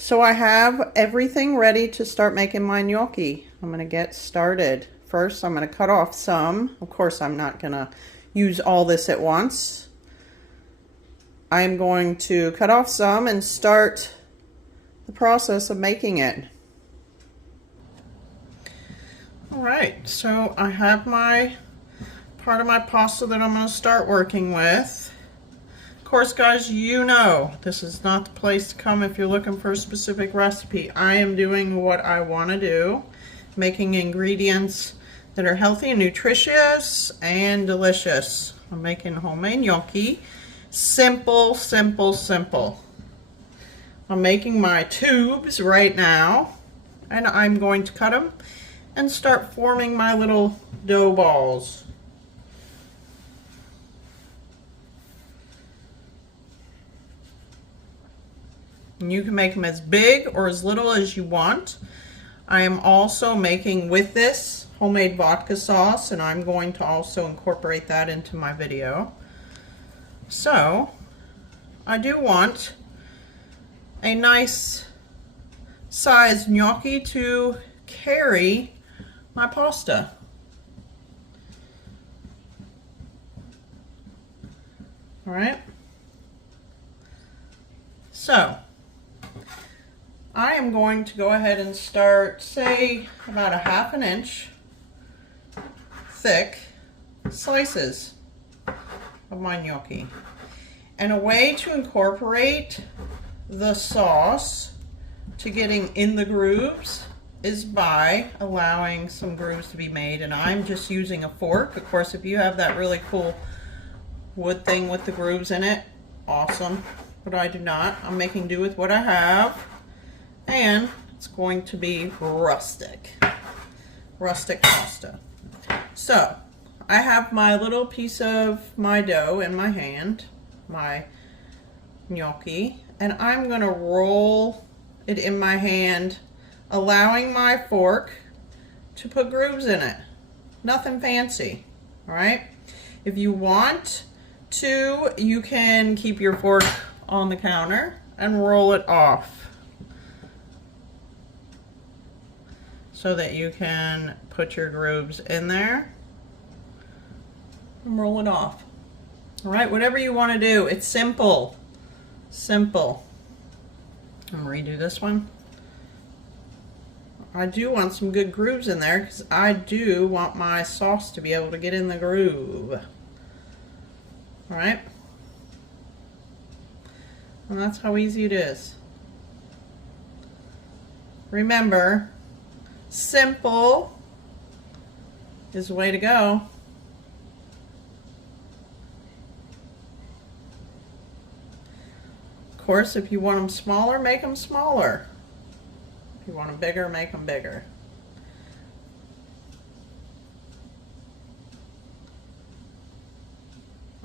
So I have everything ready to start making my gnocchi. I'm going to get started. First, I'm going to cut off some. Of course, I'm not going to use all this at once. I'm going to cut off some and start the process of making it. All right, so I have my part of my pasta that I'm going to start working with. Of course, guys, you know this is not the place to come if you're looking for a specific recipe. I am doing what I want to do, making ingredients that are healthy and nutritious and delicious. I'm making homemade gnocchi. Simple, simple, simple. I'm making my tubes right now, and I'm going to cut them and start forming my little dough balls. And you can make them as big or as little as you want. I am also making with this homemade vodka sauce, and I'm going to also incorporate that into my video. So, I do want a nice size gnocchi to carry my pasta. All right. So, I am going to go ahead and start, say, about a ½ inch thick slices of my gnocchi. And a way to incorporate the sauce to getting in the grooves is by allowing some grooves to be made, and I'm just using a fork. Of course, if you have that really cool wood thing with the grooves in it, awesome, but I do not. I'm making do with what I have, and it's going to be rustic pasta. So I have my little piece of my dough in my hand, my gnocchi, and I'm going to roll it in my hand, allowing my fork to put grooves in it. Nothing fancy, all right? If you want to, you can keep your fork on the counter and roll it off so that you can put your grooves in there and roll it off. All right, whatever you want to do. It's simple. Simple. I'm going to redo this one. I do want some good grooves in there because I do want my sauce to be able to get in the groove. All right. And that's how easy it is. Remember, simple is the way to go. Of course, if you want them smaller, make them smaller. If you want them bigger, make them bigger.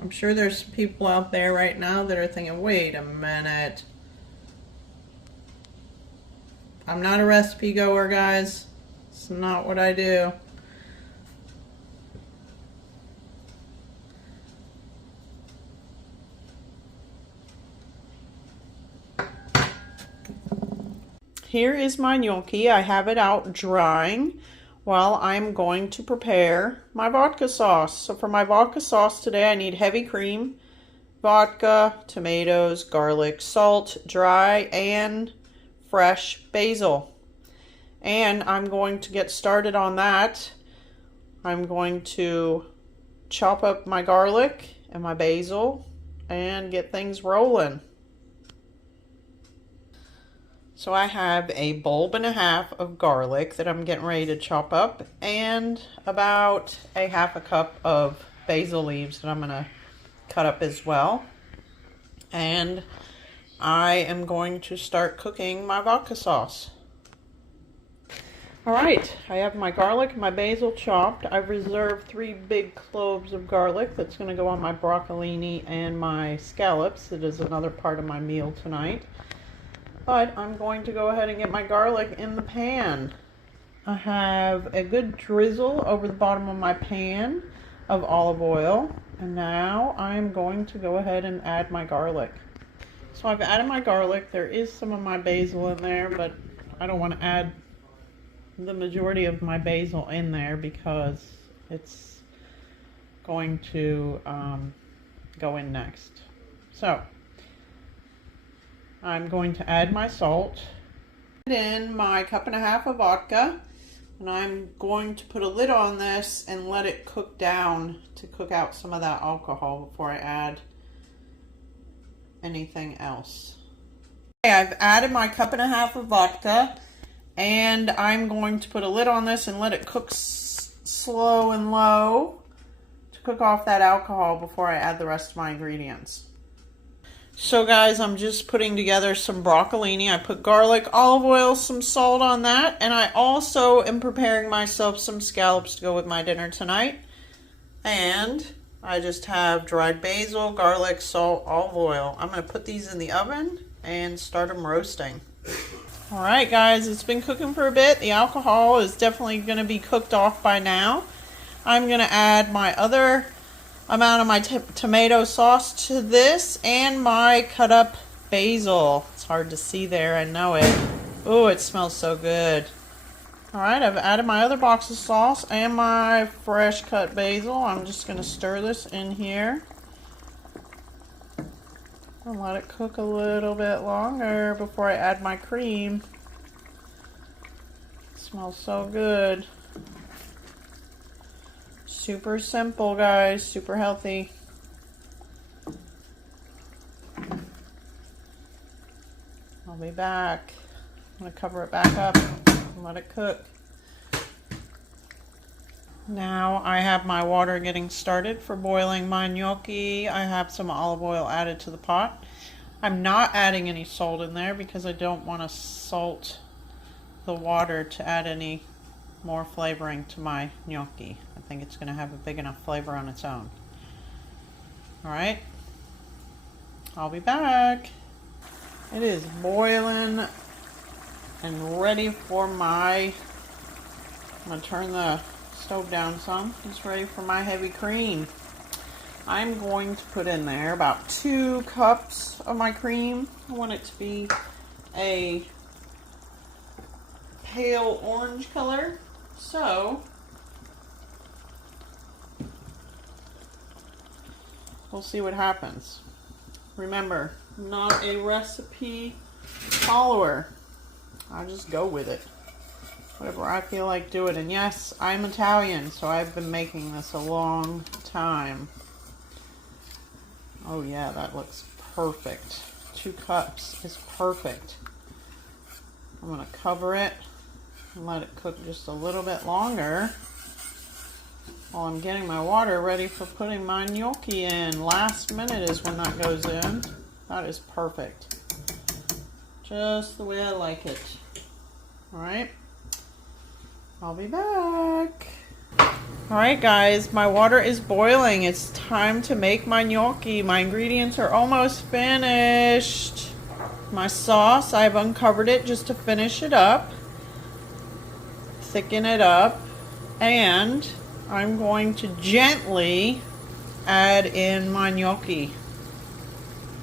I'm sure there's people out there right now that are thinking, wait a minute. I'm not a recipe goer, guys. It's not what I do. Here is my gnocchi. I have it out drying while I'm going to prepare my vodka sauce. So for my vodka sauce today, I need heavy cream, vodka, tomatoes, garlic, salt, dry and fresh basil. And I'm going to get started on that. I'm going to chop up my garlic and my basil and get things rolling. So I have a bulb and a half of garlic that I'm getting ready to chop up, and about a ½ cup of basil leaves that I'm going to cut up as well. And I am going to start cooking my vodka sauce. All right, I have my garlic and my basil chopped. I've reserved 3 big cloves of garlic that's going to go on my broccolini and my scallops. It is another part of my meal tonight. But I'm going to go ahead and get my garlic in the pan. I have a good drizzle over the bottom of my pan of olive oil. And now I'm going to go ahead and add my garlic. So I've added my garlic. There is some of my basil in there, but I don't want to add the majority of my basil in there because it's going to go in next. So I'm going to add my salt. In my 1.5 cups of vodka, and I'm going to put a lid on this and let it cook down to cook out some of that alcohol before I add anything else. Okay, I've added my 1.5 cups of vodka, and I'm going to put a lid on this and let it cook slow and low to cook off that alcohol before I add the rest of my ingredients. So guys, I'm just putting together some broccolini. I put garlic, olive oil, some salt on that, and I also am preparing myself some scallops to go with my dinner tonight. And I just have dried basil, garlic, salt, olive oil. I'm going to put these in the oven and start them roasting. Alright guys, it's been cooking for a bit. The alcohol is definitely going to be cooked off by now. I'm going to add my other amount of my tomato sauce to this and my cut up basil. It's hard to see there, I know it. Oh, it smells so good. Alright, I've added my other box of sauce and my fresh cut basil. I'm just going to stir this in here and let it cook a little bit longer before I add my cream. It smells so good. Super simple, guys. Super healthy. I'll be back. I'm going to cover it back up and let it cook. Now I have my water getting started for boiling my gnocchi. I have some olive oil added to the pot. I'm not adding any salt in there because I don't want to salt the water to add any more flavoring to my gnocchi. I think it's going to have a big enough flavor on its own. Alright, I'll be back. It is boiling and ready for my, I'm going to turn the stove down some. It's ready for my heavy cream. I'm going to put in there about 2 cups of my cream. I want it to be a pale orange color. So we'll see what happens. Remember, I'm not a recipe follower. I just go with it. Whatever I feel like doing. And yes, I'm Italian, so I've been making this a long time. Oh yeah, that looks perfect. 2 cups is perfect. I'm going to cover it and let it cook just a little bit longer while I'm getting my water ready for putting my gnocchi in. Last minute is when that goes in. That is perfect. Just the way I like it. Alright, I'll be back. Alright guys, my water is boiling. It's time to make my gnocchi. My ingredients are almost finished. My sauce, I've uncovered it just to finish it up. Thicken it up, and I'm going to gently add in my gnocchi.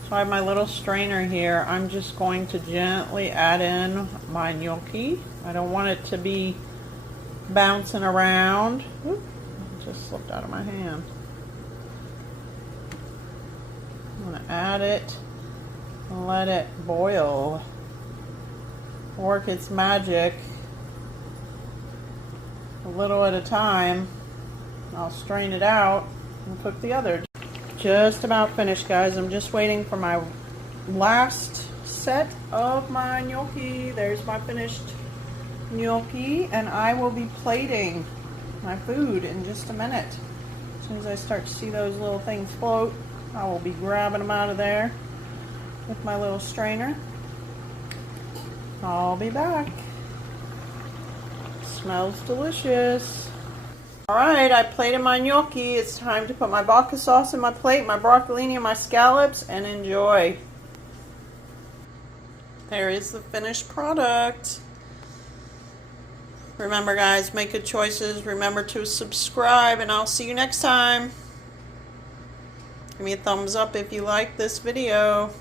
So I have my little strainer here. I'm just going to gently add in my gnocchi. I don't want it to be bouncing around. Oop, it just slipped out of my hand. I'm going to add it and let it boil. Work its magic. A little at a time. I'll strain it out and cook the other. Just about finished, guys. I'm just waiting for my last set of my gnocchi. There's my finished gnocchi, and I will be plating my food in just a minute. As soon as I start to see those little things float, I will be grabbing them out of there with my little strainer. I'll be back. Smells delicious. Alright, I plated my gnocchi. It's time to put my vodka sauce in my plate, my broccolini, and my scallops, and enjoy. There is the finished product. Remember guys, make good choices. Remember to subscribe, and I'll see you next time. Give me a thumbs up if you like this video.